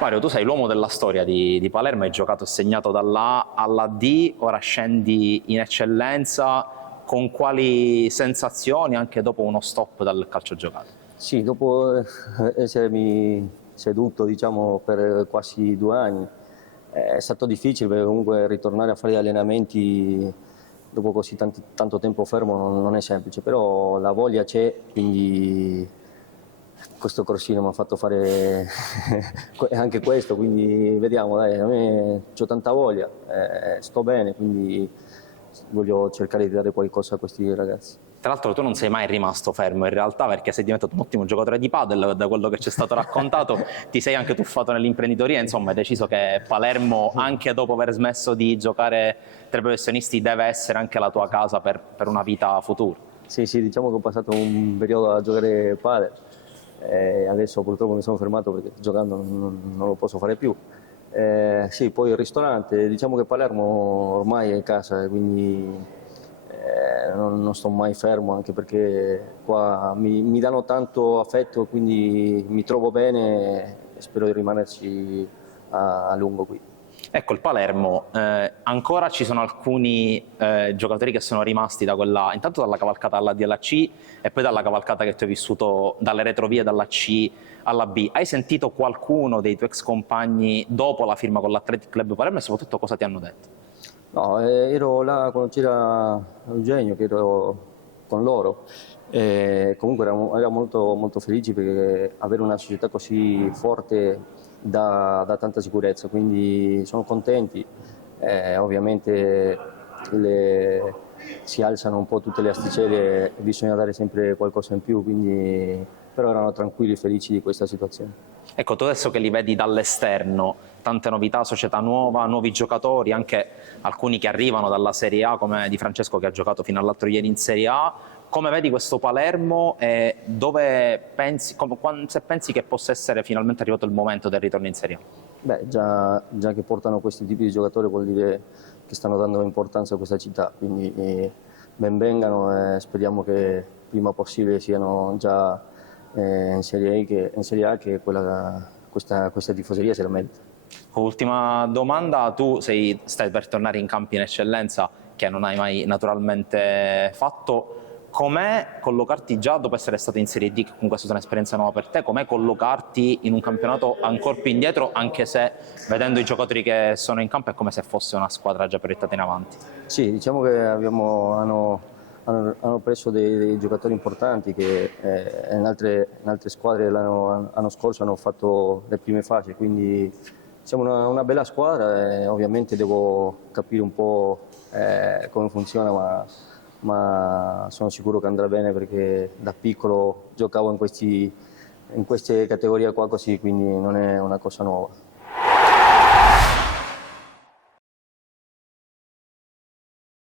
Mario, tu sei l'uomo della storia di Palermo, hai giocato e segnato dalla A alla D, ora scendi in eccellenza, con quali sensazioni anche dopo uno stop dal calcio giocato? Sì, dopo essermi seduto diciamo, per quasi 2 anni è stato difficile perché comunque ritornare a fare gli allenamenti dopo così tanto tempo fermo non è semplice, però la voglia c'è, quindi questo corsino mi ha fatto fare anche questo, quindi vediamo, dai, a me ho tanta voglia, sto bene, quindi voglio cercare di dare qualcosa a questi ragazzi. Tra l'altro tu non sei mai rimasto fermo in realtà, perché sei diventato un ottimo giocatore di padel, da quello che ci è stato raccontato, ti sei anche tuffato nell'imprenditoria, insomma hai deciso che Palermo, anche dopo aver smesso di giocare tra i professionisti, deve essere anche la tua casa per una vita futura. Sì, diciamo che ho passato un periodo a giocare padel, adesso purtroppo mi sono fermato perché giocando non lo posso fare più. Sì, poi il ristorante, diciamo che Palermo ormai è casa, quindi non sto mai fermo, anche perché qua mi danno tanto affetto, quindi mi trovo bene e spero di rimanerci a lungo qui. Ecco, il Palermo, ancora ci sono alcuni giocatori che sono rimasti da quella, intanto dalla cavalcata alla D alla C e poi dalla cavalcata che tu hai vissuto dalle retrovie dalla C alla B. Hai sentito qualcuno dei tuoi ex compagni dopo la firma con l'Athletic Club Palermo e soprattutto cosa ti hanno detto? No, ero là quando c'era Eugenio, che ero con loro. Comunque eravamo molto felici perché avere una società così forte dà tanta sicurezza, quindi sono contenti. Ovviamente si alzano un po' tutte le asticelle e bisogna dare sempre qualcosa in più, però erano tranquilli e felici di questa situazione. Ecco, tu adesso che li vedi dall'esterno, tante novità, società nuova, nuovi giocatori, anche alcuni che arrivano dalla Serie A, come Di Francesco che ha giocato fino all'altro ieri in Serie A, come vedi questo Palermo e dove pensi, se pensi che possa essere finalmente arrivato il momento del ritorno in Serie A? Beh, già che portano questi tipi di giocatori vuol dire che stanno dando importanza a questa città, quindi ben vengano e speriamo che prima possibile siano già in Serie A, che questa tifoseria se la merita. Ultima domanda, tu stai per tornare in campo in eccellenza, che non hai mai naturalmente fatto. Com'è collocarti già dopo essere stato in Serie D, che comunque è stata un'esperienza nuova per te, com'è collocarti in un campionato ancora più indietro, anche se vedendo i giocatori che sono in campo è come se fosse una squadra già proiettata in avanti? Sì, diciamo che hanno preso dei giocatori importanti che in altre squadre l'anno scorso hanno fatto le prime fasi, quindi siamo una bella squadra e ovviamente devo capire un po' come funziona, ma sono sicuro che andrà bene perché da piccolo giocavo in queste categorie qua così, quindi non è una cosa nuova.